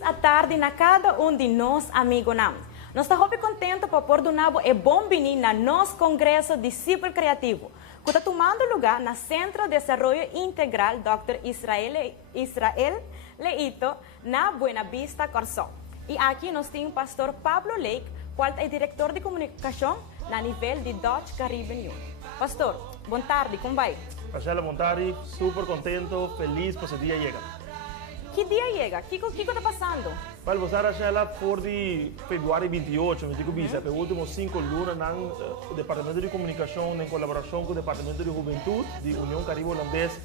À tarde na cada de nós, amigo não. Nós estamos contentes por pôr do nabo e bom vinir na nosso congresso Discípulo Criativo, que está tomando lugar na Centro de Desenvolvimento Integral Dr. Israel Leito, na Buena Vista, Corsó. E aqui nós temos o pastor Pablo Lake, qual é diretor de comunicação na nível de Dutch Caribbean Union. Pastor, boa tarde, como vai? Rachela, boa tarde, super contento, feliz por esse dia chega. Que dia chega? O que está passando? Well, você, Rachela, por de fevereiro 28, me digo, bisa, os últimos 5 lunas, no Departamento de Comunicação, em colaboração com o Departamento de Juventude, de União Caribe Holandês,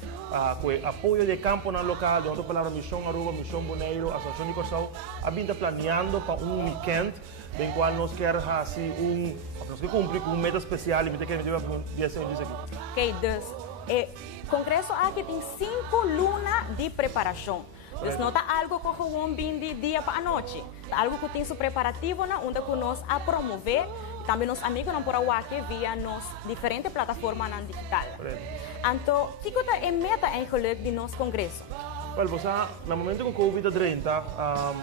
com apoio de campo na local, de outra palavra, Missão Aruba, Missão Bonaire, Associação de Corsão, a gente está planeando para weekend, em qual nós queremos assim, nós cumprir com meta especial, e me queremos dizer aqui. Ok, o Congresso aqui tem 5 lunas de preparação. Então, não está algo que vamos de dia para a noite. Algo que tem seu preparativo, onde nós a promover. Também nos amigos não podem aqui via nos diferentes plataformas digital. Então, o que é a meta eigenlijk de nosso congresso? Well, você, no momento com COVID-30,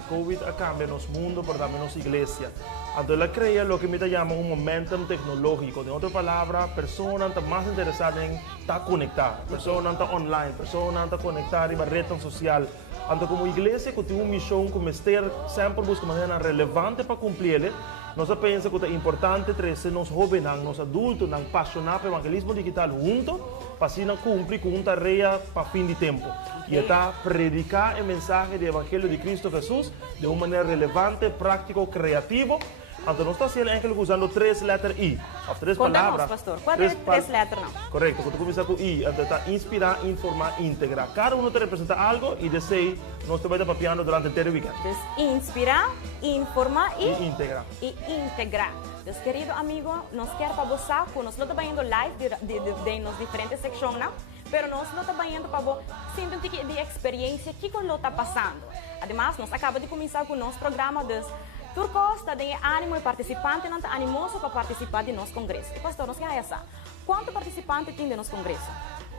COVID cambia nosso mundo, mas também nossa igreja. Então, ela cria o que me chama momentum tecnológico. De outra palavra, pessoas estão mais interessadas em estar conectadas, pessoas estão online, pessoas estão conectadas em rede social. Então, como igreja, que tem uma missão, como estar sempre buscando maneira relevante para cumprir, nós pensamos que é importante trazer os jovens, os adultos, apaixonados pelo evangelismo digital juntos, para assim cumprir com uma tarefa para fim de tempo. E está predicar a mensagem do Evangelho de Cristo Jesus de uma maneira relevante, prática, criativa. Então, nós estamos usando 3 letras I. As 3 palavras. Pastor. Qual é 3 letras? Não? Correto, quando começa com I, então está inspirar, informar, integrar. Cada um te representa algo e deseja, nós estamos papiando durante o inteiro weekend. Inspirar, informar e integrar. Meus queridos amigos, nós queremos para você, nós estamos indo live de nos diferentes secções, não? Pero nós não estamos indo para você sentir um tipo de experiência que está passando. Ademais, nós acabamos de começar com o nosso programa de Turcosta tem ânimo e participante não está animoso para participar do nosso congresso. E pastor, nós queremos saber quantos participantes tem no nosso congresso?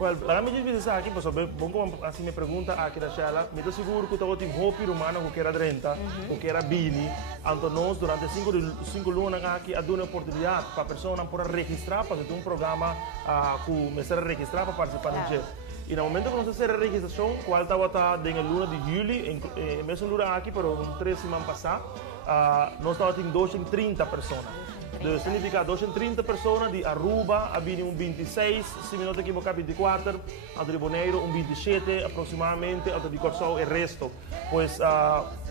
Well, para mim dizer aqui, pessoal, bom como assim me pergunta aqui da Sheila, me estou seguro que eu tenho um hopi romano que era 30, que era Bini, então nós durante 5 lunas aqui a dar uma oportunidade para a pessoa poder registrar para ter um programa começar a registrar para participar do dia. E no momento que nós fazemos a registração, qual estava na luna de julho, mesmo luna aqui, pero 3 semanas passadas, nós estávamos 230 pessoas. Então, significa 230 pessoas de Aruba, a 26, se não me equivoco, 24, a de Bonaire, 27 aproximadamente, a de Corsão e o resto. Pois,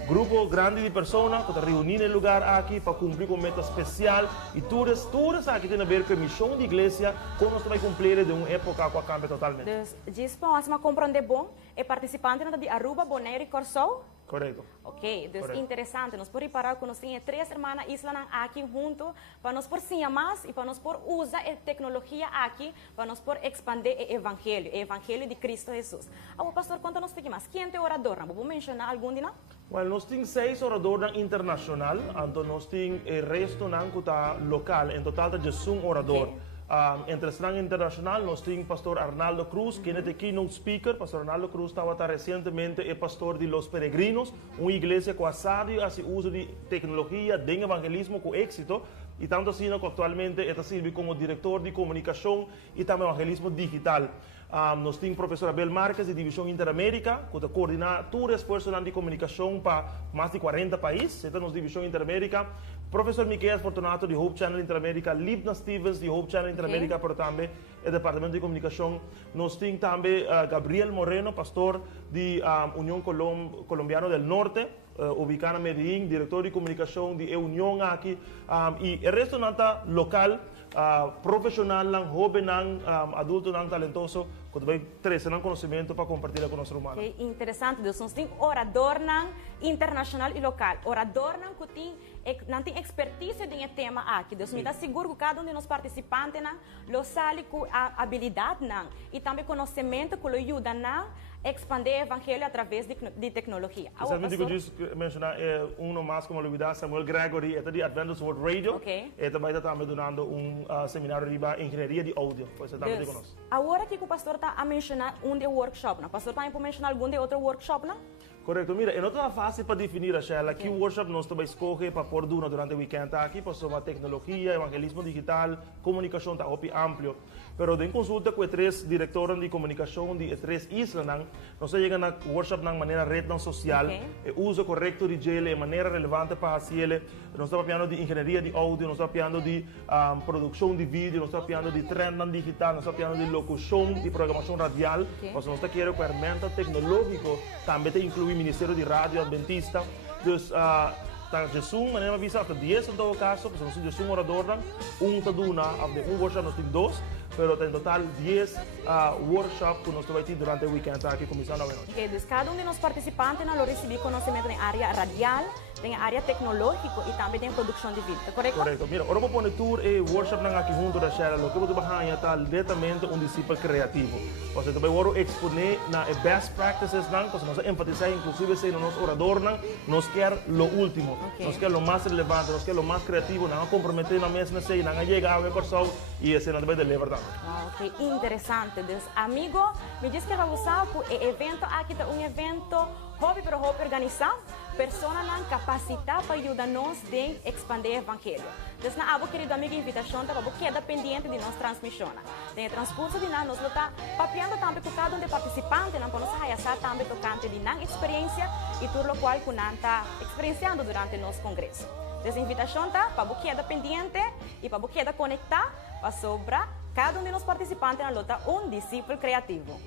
grupo grande de pessoas que estão reunidas no lugar aqui para cumprir com meta especial e todas aqui tem a ver com a missão da igreja, como nós vamos cumprir de uma época que cambia totalmente. Diz para nós compreender bom, é participante de Aruba, Bonaire e Corsão? Correto. Ok, então é interessante. Nós podemos parar com nós temos 3 irmãs islas aqui junto para nós por sim mais e para nós por usar a tecnologia aqui para nós por expandir o evangelho de Cristo Jesus. Pastor, conta nos mais. Quem é o orador? Vamos mencionar algum de nós? Well, nós temos 6 oradores internacionais, então nós temos o resto local, em total de 1 orador. Okay. Entre estranho internacional, nós temos o pastor Arnaldo Cruz, que é o keynote speaker. Pastor Arnaldo Cruz estava recentemente o pastor de Los Peregrinos, uma igreja que sabe fazer uso de tecnologia, de evangelismo com êxito, e tanto assim que atualmente está servindo como diretor de comunicação e também evangelismo digital. Nós temos o professor Abel Marques, de Divisão Interamérica, que coordena todo o esforço de comunicação para mais de 40 países, então nós Divisão Interamérica. Professor Miquel Fortunato, de Hope Channel Interamérica, Libna Stevens, de Hope Channel Interamérica, pero também o Departamento de Comunicação. Nós temos também Gabriel Moreno, pastor de União Colombiana del Norte, ubicado em Medellín, diretor de comunicação de União aqui, e o resto está local, profissional, jovem, adulto, talentoso, que vai trazer conhecimento para compartilhar com os humanos. Okay, interessante, nós temos orador internacional e local, orador que tem expertise em tema aqui. Deus me dá seguro que cada de nós participantes lo sabe com a habilidade e também conhecimento que lo ajuda a expandir o evangelho através de tecnologia. Exatamente o que eu disse mencionar um mais como a Samuel Gregory, é de Adventist World Radio, e também está dando seminário de engenharia de áudio, pois é também conosco. Agora que o pastor está a mencionar de workshop, o pastor está a mencionar algum de outro workshop, não? Correto, mira, e non è facile para definir, Sheila, que workshop nós também escolhe para pôr durante o weekend aqui, para sobre tecnologia, evangelismo digital, comunicação está opi amplo. Pero em consulta com três diretores de comunicação de três islas, nós chegamos na workshop na maneira rede social, e uso correto de gel, de maneira relevante para fazer. Nós estamos falando de engenharia de áudio, nós estamos falando de produção de vídeo, nós estamos falando de trend digital, nós estamos falando de locução, de programação radial. Nós estamos querendo ferramenta tecnológico, também te inclui o Ministério de Rádio Adventista. Dus, Jesus, maneira visa até 10 em todo caso, porque nós temos um orador, tá duna, workshop nós temos 2, pero em total 10 workshops que nós vamos ter durante o weekend aqui, começando a noite. Okay, dus cada de los participantes não recebe conhecimento na área radial, na área tecnológica e também em produção de vídeo, correto? Correto. Mira, ora vou pôr tour e workshop na aqui junto da Sheila, lo que vou bahaya tal diretamente discípulo criativo. Ou seja, também vou exponer na best practices nang, porque nós enfatizar inclusive se no nosso orador nós quer lo último, nós quer lo mais relevante, nós quer lo mais criativo, não comprometer na mesma sei, não chega a corção e esse não deve levar. Ok, interessante. Dus, amigo, me diz que vai usar o evento aqui, é evento hobby para hobby organizado, pessoas não capacitar para ajudar-nos a expandir o evangelho. Dus, na abo, querido amigo, invitação, para você queda pendente de nossa transmissão. Tem o transcurso de nós está papiando também com cada de participante, para nós raiar também tocante de nossa experiência e tudo o qual que nós está experienciando durante o nosso congresso. Essa invitação tá para você queda pendente e para você queda conectar para sobre cada um de nós participantes na luta discípulo criativo.